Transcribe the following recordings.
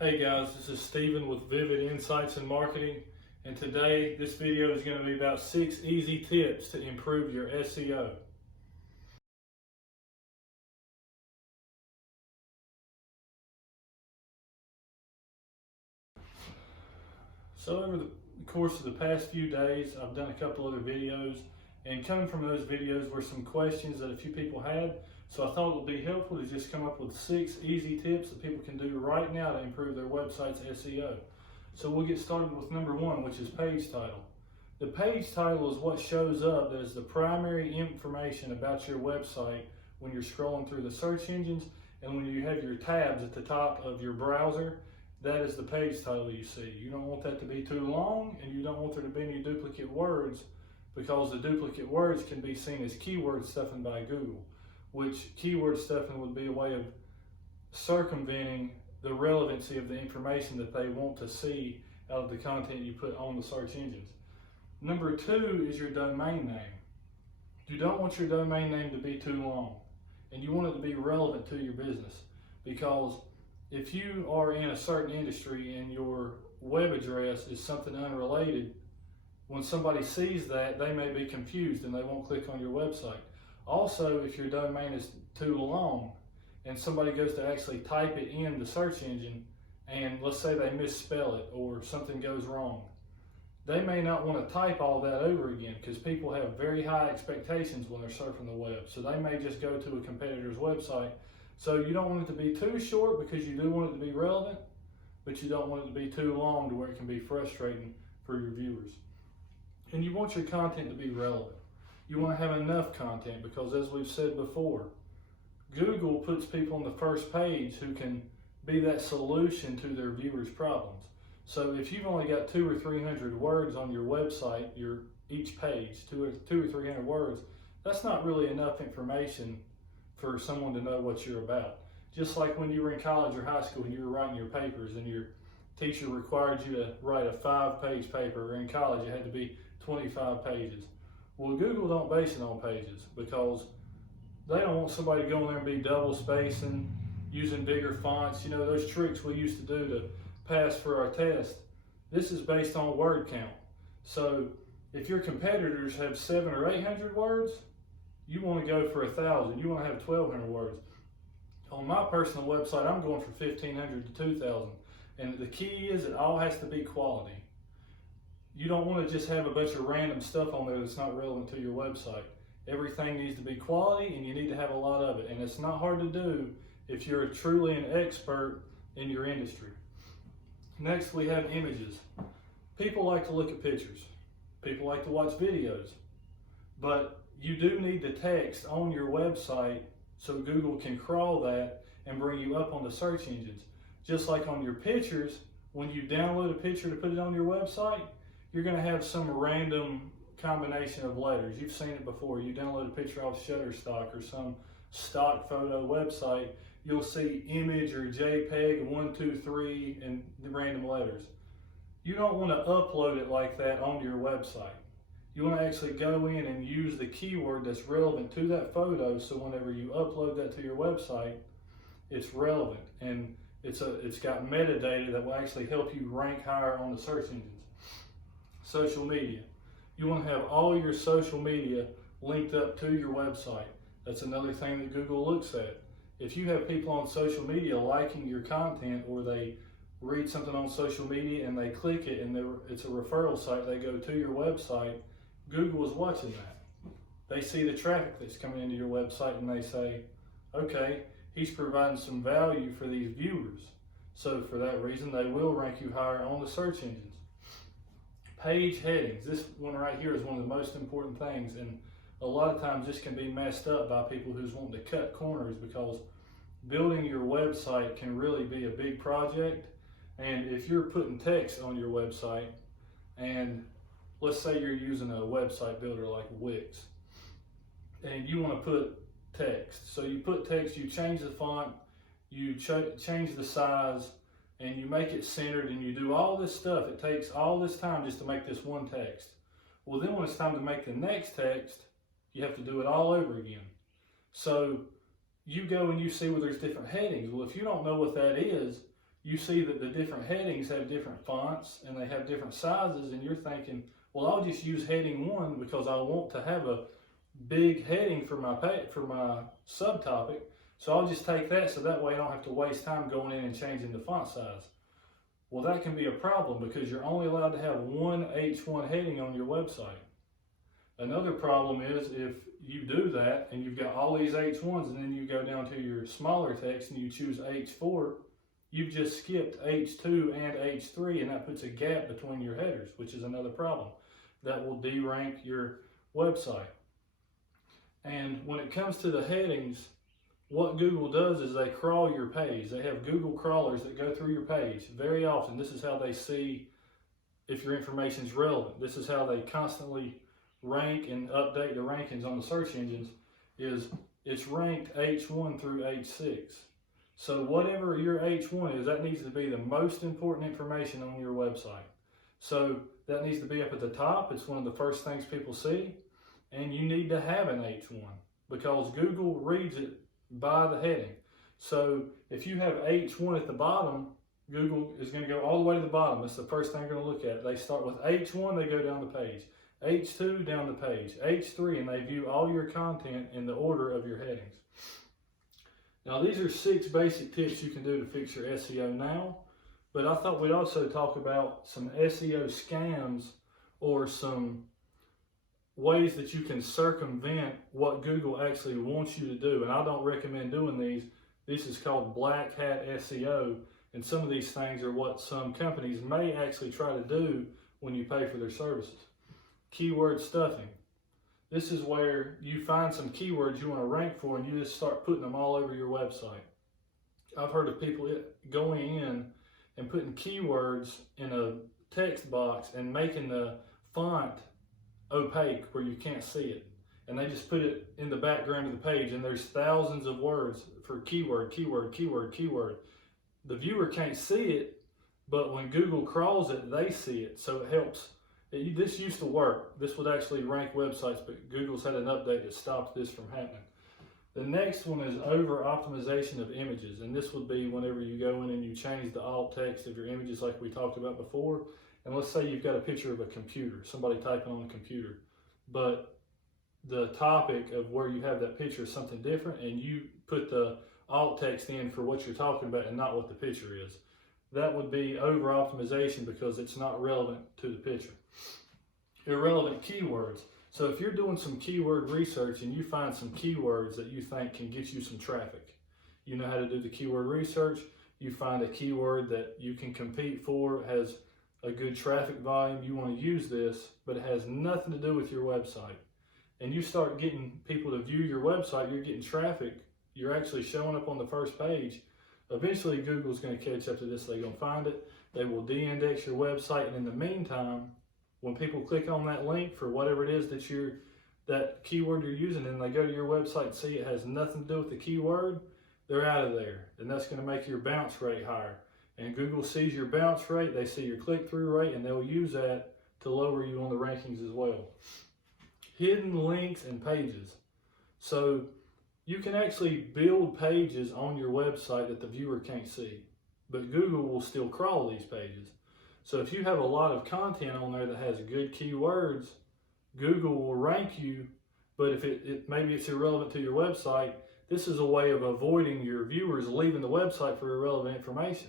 Hey guys, this is Steven with Vivid Insights in Marketing, and today this video is going to be about 6 easy tips to improve your SEO. So over the course of the past few days, I've done a couple other videos, and coming from those videos were some questions that a few people had. So I thought it would be helpful to just come up with 6 easy tips that people can do right now to improve their website's SEO. So we'll get started with number 1, which is page title. The page title is what shows up as the primary information about your website when you're scrolling through the search engines, and when you have your tabs at the top of your browser. That is the page title you see. You don't want that to be too long, and you don't want there to be any duplicate words, because the duplicate words can be seen as keyword stuffing by Google, which keyword stuffing would be a way of circumventing the relevancy of the information that they want to see out of the content you put on the search engines. Number 2 is your domain name. You don't want your domain name to be too long, and you want it to be relevant to your business, because if you are in a certain industry and your web address is something unrelated, when somebody sees that, they may be confused and they won't click on your website. Also, if your domain is too long and somebody goes to actually type it in the search engine, and let's say they misspell it or something goes wrong, they may not want to type all that over again, because people have very high expectations when they're surfing the web. So they may just go to a competitor's website. So you don't want it to be too short, because you do want it to be relevant, but you don't want it to be too long to where it can be frustrating for your viewers. And you want your content to be relevant. You want to have enough content, because as we've said before, Google puts people on the first page who can be that solution to their viewers' problems. So if you've only got 200 or 300 words on your website, each page, 200 or 300 words, that's not really enough information for someone to know what you're about. Just like when you were in college or high school and you were writing your papers and your teacher required you to write a 5-page paper, or in college it had to be 25 pages. Well, Google don't base it on pages, because they don't want somebody to go in there and be double spacing, using bigger fonts, those tricks we used to do to pass for our test. This is based on word count. So if your competitors have 700 or 800 words, you want to go for 1,000. You want to have 1,200 words. On my personal website, I'm going for 1,500 to 2,000. And the key is it all has to be quality. You don't want to just have a bunch of random stuff on there that's not relevant to your website. Everything needs to be quality, and you need to have a lot of it. And it's not hard to do if you're truly an expert in your industry. Next, we have images. People like to look at pictures. People like to watch videos. But you do need the text on your website so Google can crawl that and bring you up on the search engines. Just like on your pictures, when you download a picture to put it on your website, you're going to have some random combination of letters. You've seen it before. You download a picture off Shutterstock or some stock photo website, you'll see image or JPEG 1, 2, 3 and the random letters. You don't want to upload it like that onto your website. You want to actually go in and use the keyword that's relevant to that photo, so whenever you upload that to your website, it's relevant and it's got metadata that will actually help you rank higher on the search engines. Social media. You want to have all your social media linked up to your website. That's another thing that Google looks at. If you have people on social media liking your content, or they read something on social media and they click it and it's a referral site, they go to your website, Google is watching that. They see the traffic that's coming into your website and they say, okay, he's providing some value for these viewers. So for that reason, they will rank you higher on the search engines. Page headings. This one right here is one of the most important things, and a lot of times this can be messed up by people who's wanting to cut corners, because building your website can really be a big project. And if you're putting text on your website, and let's say you're using a website builder like Wix, and you want to put text. So you put text, you change the font, you change the size, and you make it centered, and you do all this stuff. It takes all this time just to make this one text. Well, then when it's time to make the next text, you have to do it all over again. So you go and you see where there's different headings. Well, if you don't know what that is, you see that the different headings have different fonts and they have different sizes, and you're thinking, well, I'll just use heading 1 because I want to have a big heading for my subtopic. So I'll just take that, so that way I don't have to waste time going in and changing the font size. Well, that can be a problem because you're only allowed to have one H1 heading on your website. Another problem is if you do that and you've got all these H1s and then you go down to your smaller text and you choose H4, you've just skipped H2 and H3, and that puts a gap between your headers, which is another problem. That will derank your website. And when it comes to the headings, what Google does is they crawl your page. They have Google crawlers that go through your page. Very often, this is how they see if your information is relevant. This is how they constantly rank and update the rankings on the search engines, is it's ranked H1 through H6. So whatever your H1 is, that needs to be the most important information on your website. So that needs to be up at the top. It's one of the first things people see. And you need to have an H1 because Google reads it by the heading. So if you have H1 at the bottom, Google is going to go all the way to the bottom. That's the first thing they're going to look at. They start with H1, they go down the page. H2, down the page. H3, and they view all your content in the order of your headings. Now, these are 6 basic tips you can do to fix your SEO now, but I thought we'd also talk about some SEO scams or some ways that you can circumvent what Google actually wants you to do. And I don't recommend doing these. This is called black hat SEO, and some of these things are what some companies may actually try to do when you pay for their services. Keyword stuffing. This is where you find some keywords you want to rank for and you just start putting them all over your website. I've heard of people going in and putting keywords in a text box and making the font opaque where you can't see it. And they just put it in the background of the page, and there's thousands of words for keyword, keyword, keyword, keyword. The viewer can't see it, but when Google crawls it, they see it. So it helps. This used to work. This would actually rank websites, but Google's had an update that stopped this from happening. The next one is over optimization of images. And this would be whenever you go in and you change the alt text of your images like we talked about before. And let's say you've got a picture of a computer, somebody typing on a computer, but the topic of where you have that picture is something different, and you put the alt text in for what you're talking about and not what the picture is. That would be over optimization because it's not relevant to the picture. Irrelevant keywords. So if you're doing some keyword research and you find some keywords that you think can get you some traffic, you know how to do the keyword research, you find a keyword that you can compete for, has a good traffic volume, you want to use this, but it has nothing to do with your website. And you start getting people to view your website, you're getting traffic, you're actually showing up on the first page. Eventually Google's going to catch up to this, they're going to find it, they will de-index your website, and in the meantime, when people click on that link for whatever it is that keyword you're using, and they go to your website and see it has nothing to do with the keyword, they're out of there. And that's going to make your bounce rate higher. And Google sees your bounce rate, they see your click-through rate, and they'll use that to lower you on the rankings as well. Hidden links and pages. So you can actually build pages on your website that the viewer can't see, but Google will still crawl these pages. So if you have a lot of content on there that has good keywords, Google will rank you, but if maybe it's irrelevant to your website, this is a way of avoiding your viewers leaving the website for irrelevant information.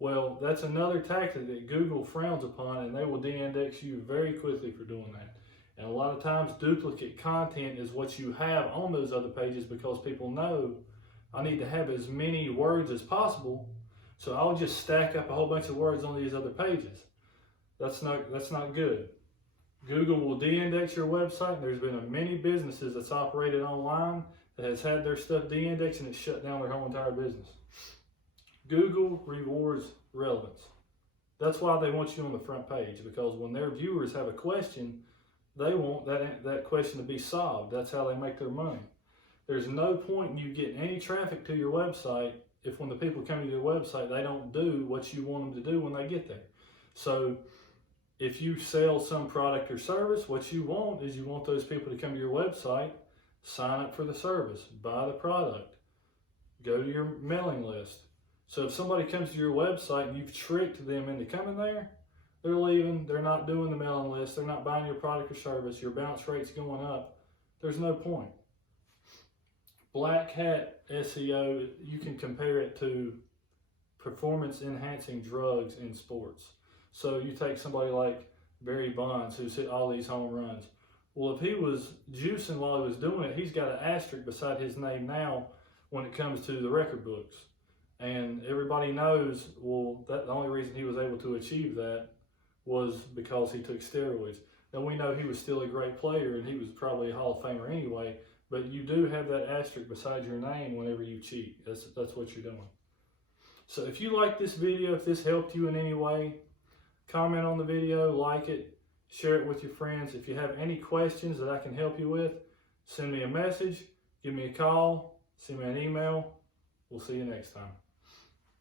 Well, that's another tactic that Google frowns upon, and they will de-index you very quickly for doing that. And a lot of times duplicate content is what you have on those other pages because people know I need to have as many words as possible, so I'll just stack up a whole bunch of words on these other pages. That's not good. Google will de-index your website, and there's been many businesses that's operated online that has had their stuff de-indexed and it's shut down their whole entire business. Google rewards relevance. That's why they want you on the front page, because when their viewers have a question, they want that question to be solved. That's how they make their money. There's no point in you getting any traffic to your website if when the people come to your website, they don't do what you want them to do when they get there. So if you sell some product or service, what you want is you want those people to come to your website, sign up for the service, buy the product, go to your mailing list, So if somebody comes to your website and you've tricked them into coming there, they're leaving, they're not doing the mailing list, they're not buying your product or service, your bounce rate's going up, there's no point. Black hat SEO, you can compare it to performance enhancing drugs in sports. So you take somebody like Barry Bonds, who's hit all these home runs. Well, if he was juicing while he was doing it, he's got an asterisk beside his name now when it comes to the record books. And everybody knows, well, that the only reason he was able to achieve that was because he took steroids. Now we know he was still a great player and he was probably a Hall of Famer anyway, but you do have that asterisk beside your name whenever you cheat. That's what you're doing. So if you like this video, if this helped you in any way, comment on the video, like it, share it with your friends. If you have any questions that I can help you with, send me a message, give me a call, send me an email. We'll see you next time.